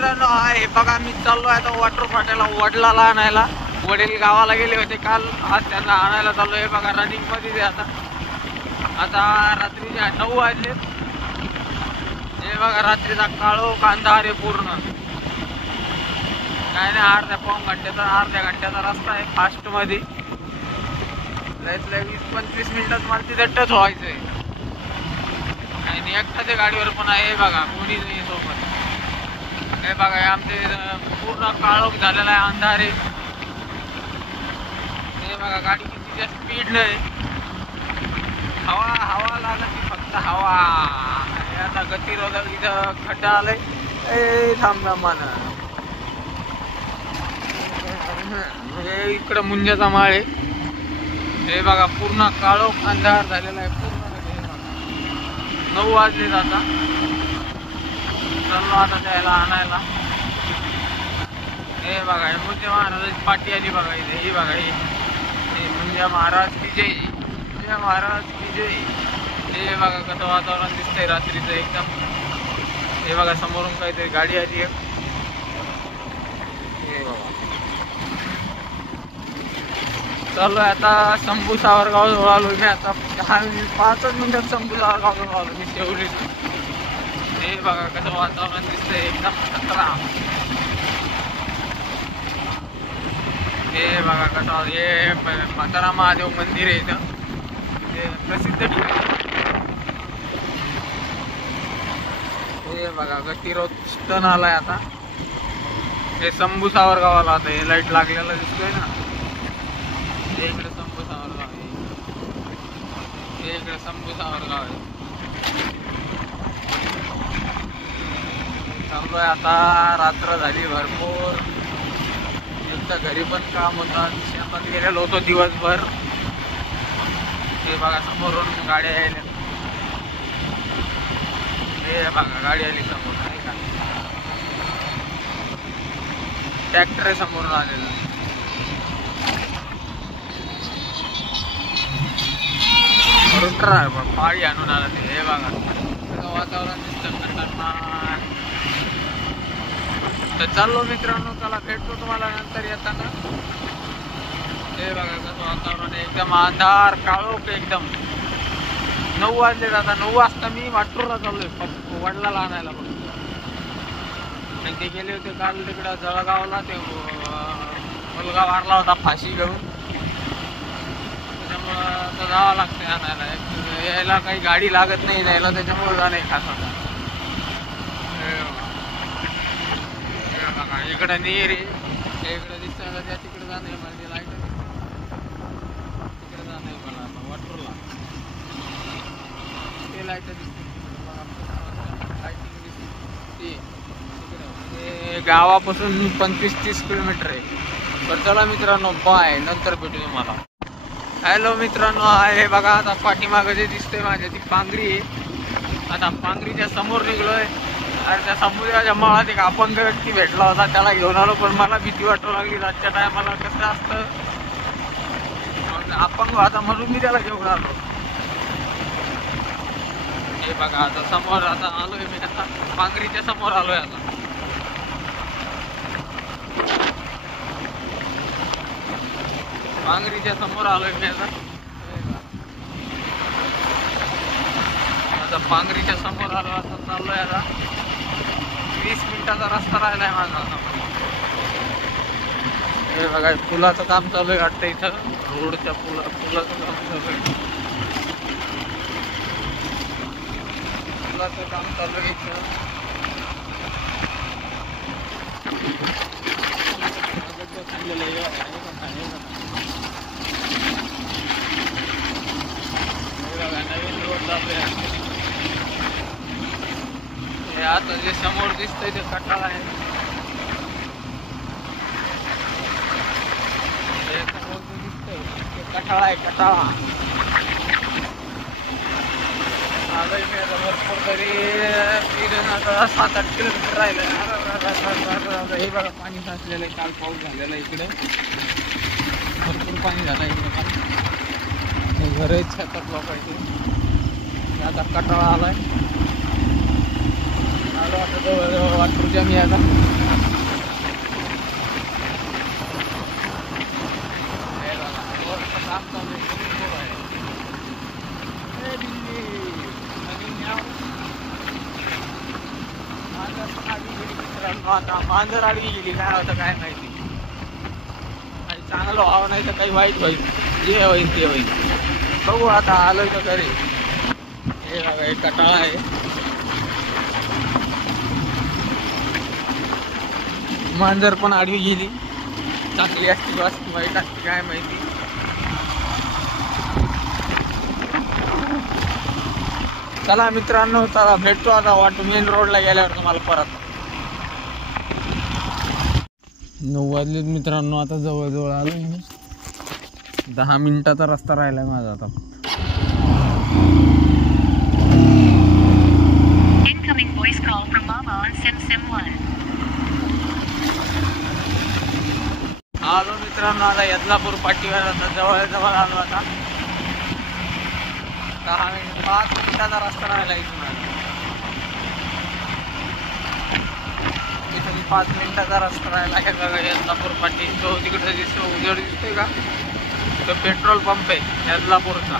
मित्रांनो, हे बघा मी चाललोय आता वॉटर फाट्याला वडिलाला आणायला. वडील गावाला गेले होते काल, आज त्यांना आणायला चाललोय. बघा रनिंग मध्ये आता रात्रीचे 9 वाजले. हे बघा रात्रीचा काळोख अंधार आहे पूर्ण. काय नाही, अर्ध्या घंट्याचा रस्ता आहे फास्ट मध्ये. लयच 20-25 मिनिटात मला तिथे टच व्हायचंय. आणि एकटाच गाडीवर पण आहे बघा, कोणी नाही सोबत. हे बघा आमचे पूर्ण काळोख झालेला आहे, अंधार आहे. हे बघा गाडी किती स्पीड नाही. हवा लागत फक्त हवा. आता गतिरोधक इथं खड्डा आलाय. थांबा मला म्हणजे इकडं मुंजाचा माळ आहे. हे बघा पूर्ण काळोख अंधार झालेला आहे पूर्ण. 9 वाजले आता. चाललो आता त्याला आणायला. हे बघा हे मुंजा महाराजाची पाठी आली बघा इथे. ही बघा हे मुंजा महाराज की जय, मुंजा महाराज की जय. हे बघा कसं वातावरण दिसतंय रात्रीचं एकदम. हे बघा समोरून काहीतरी गाडी आली आहे. हे बघा चालू आहे आता शंभू सावरगाव जवळ आलो मी. आता 5 मिनिटात शंभू सावरगाव जवळ आलो मी शेवटी. हे बघा कसं वातावरण दिसतंय एकदम खतरा. हे बघा कसं हे म्हातारा महादेव मंदिर आहे इथं, हे प्रसिद्ध ठिकाण. हे बघा गतिरोध स्टन आलाय आता. हे शंभू सावरगावाला आता हे लाईट लागलेला दिसतोय ना. हे इकडे शंभू सावरगाव आहे. हे इकडे शंभू सावरगाव आहे. चाललोय आता. रात्र झाली भरपूर. एकदा घरी पण काम होतं, शेतात गेलेलो होतो दिवसभर. हे बघा समोरून गाड्या यायला. हे बघा गाडी आली समोर आहे का, ट्रॅक्टर आहे समोरून आलेला. रोटर पाळी आणून आला ते. हे बघा वातावरण दिसतं खतरनाक. तर चाललो मित्रांनो, चला भेटतो तुम्हाला नंतर येताना. हे बघा कसं वातावरण आहे एकदम अंधार काळोख एकदम. 9 वाजले. आता 9 वाजता मी वाटूरला चाललोय वडिलाला आणायला. ते गेले होते काल तिकडं जळगावला. ते मुलगा वारला होता फाशी घेऊन, त्याच्यामुळं आता जावं लागतंय आणायला. यायला काही गाडी लागत नाही जायला, त्याच्यामुळे जाणं खास होता. इकडे नेर आहे, इकडे दिसतं त्या तिकडे जाणं म्हणजे लाईट तिकडे जाणं मला आता वाटूरला. ते लाईट दिसते लाईटिंग दिसते तिकडे. गावापासून 25-30 किलोमीटर आहे. तर चला मित्रांनो बाय, नंतर भेटू तुम्हाला. हॅलो मित्रांनो, हे बघा आता पाठीमागं जे दिसतंय माझ्या ती पांगरी आहे. आता पांगरीच्या समोर निघलोय. आणि त्या समुद्राच्या माळात एक अपंग व्यक्ती भेटला होता, त्याला घेऊन आलो. पण मला भीती वाटू लागली रातच्या टायमाला. कसं असतं अपंग होता म्हणून मी त्याला घेऊन आलो. हे बघा आता समोर आता आलोय मी. आता पांगरीच्या समोर आलोय. आता पांगरीच्या समोर आलोय मी. आता पांगरीच्या समोर आलो. आता चाललोय. आता 20 मिनिटाचा रस्ता राहिलाय माझा. हे बघा पुलाचं काम चालू आहे वाटतं इथं. रोडच्या पुलाचं काम चालू आहे. पुलाचं काम चालू आहे इथं. नवीन रोड चालू आहे. हे आता जे समोर दिसतंय ते कटाळा आहे. हे समोर जे दिसतंय ते कटाळा आहे, कटाळा. आलोय मी आता भरपूर तरी 7-8 किलोमीटर राहिलं. हे बघा पाणी साचलेलं आहे. काल पाऊस झालेला इकडे, भरपूर पाणी झालं इकडे. घर आहेत शेतात लोकांचे. आता कटाळा आलाय. आलो आता जवळ वाटूरच्या मी आता काम चालू आता मांजर आडवी गेली काय होतं काय माहिती आणि चांगलं व्हावं नाही तर काही वाईट होईल जे होईल ते होईल बघू आता आलोय तर घरी हे बघा एक कटाळा आहे मांजर पण आडवी गेली चांगली असती वाचती वाईट असती काय माहिती चला मित्रांनो चला भेटतो आता वाटू मेन रोडला गेल्यावर तुम्हाला परत 9 वाजलेत मित्रांनो आता जवळजवळ आलो मी 10 मिनिटाचा रस्ता राहिलाय माझा आता Incoming voice call from Mama on SIM1. आलो मित्रांनो आता यदलापूर पाटीवर आता जवळ आलो आता 5 मिनिटाचा रस्ता राहिला इथून इथून 5 मिनिटाचा रस्ता राहिला आहे बघा यदलापूर पाटी तो तिकडे दिसतो उजेड दिसतोय का तो पेट्रोल पंप आहे यदलापूरचा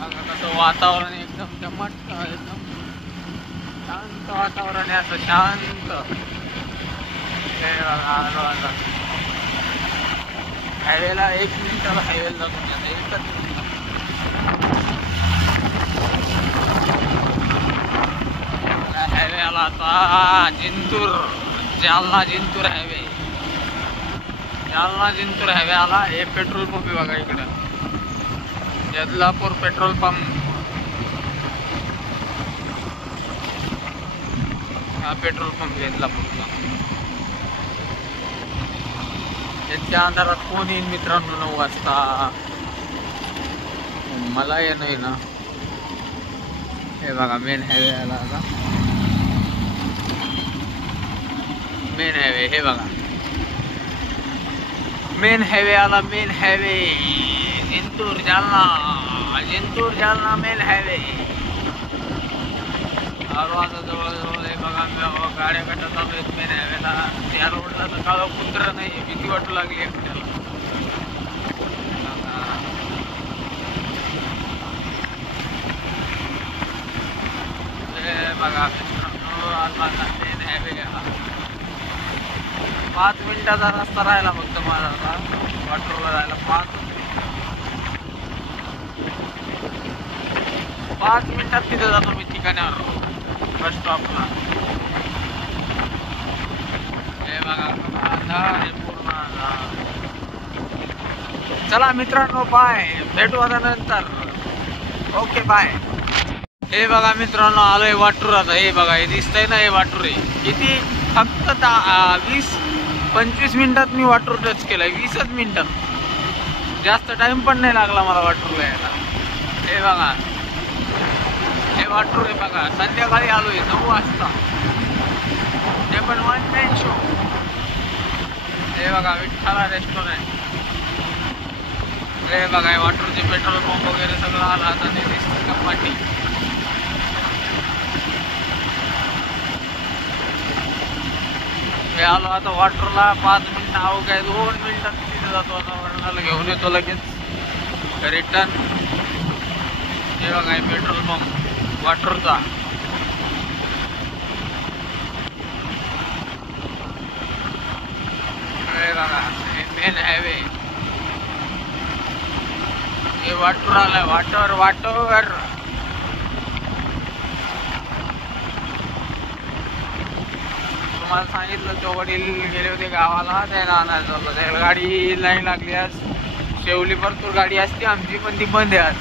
बघा कसं वातावरण एकदम दमट एकदम शांत वातावरण आहे असं शांत आलो आता हायवेला 1 मिनिटाला हायवेला लागून जातं एकच हायवे आला आता जिंतूर जालना जिंतूर हायवे आला हे पेट्रोल पंप आहे बघा इकडं यदलापूर पेट्रोल पंप हा पेट्रोल पंप यदलापूरचा त्याच्या अंधारात कोण येईल मित्रांनो 9 वाजता मला ये नाही ना हे बघा मेन हायवे आला आता मेन हायवे हे बघा मेन हायवे आला main highway Jintur Jalna main highway आलो आता जवळजवळ हे बघा गाड्या कटा चालू आहेत मेन हायवेला त्या रोडला तर काळं कुत्र नाही भीती वाटू लागली एकट्याला बघा मित्रांनो आता मेन हायवे 5 मिनिटाचा रस्ता राहिला फक्त माझा आता वाटरला राहिला 5 मिनिटात तिथे जातो मी ठिकाणावर बस स्टॉपला हे बघा हे पूर्ण चला मित्रांनो बाय भेटू आता नंतर ओके बाय हे बघा मित्रांनो आलोय वाटूर आता हे बघा हे दिसतंय ना हे वाटूर आहे किती फक्त 20-25 मिनिटात मी वाटूर टच केलाय 20च मिनिटात जास्त टाइम पण नाही लागला मला वाटूरला यायला हे बघा हे वाटूर आहे बघा संध्याकाळी आलोय 9 वाजता हे पण 1 man शो हे बघा विठ्ठला रेस्टॉरंट हे बघा हे वाटूरचे पेट्रोल पंप वगैरे सगळं आलं आता ते दिसतं का पाठी हे आलो आता वाटरला 5 मिनिटं अवघ्या 2 मिनिटात तिथे जातो आता वरणाला घेऊन येतो लगेच रिटर्न हे बघा हे पेट्रोल पंप वाटरचा हे बघा हे मेन हायवे हे वाटूर आलाय वाटर तुम्हाला सांगितलं तो वडील गेले होते गावाला त्याला आणायचं होतं त्याला गाडी नाही लागली आज शेवली परतूर गाडी असते आमची पण ती बंद आहे आज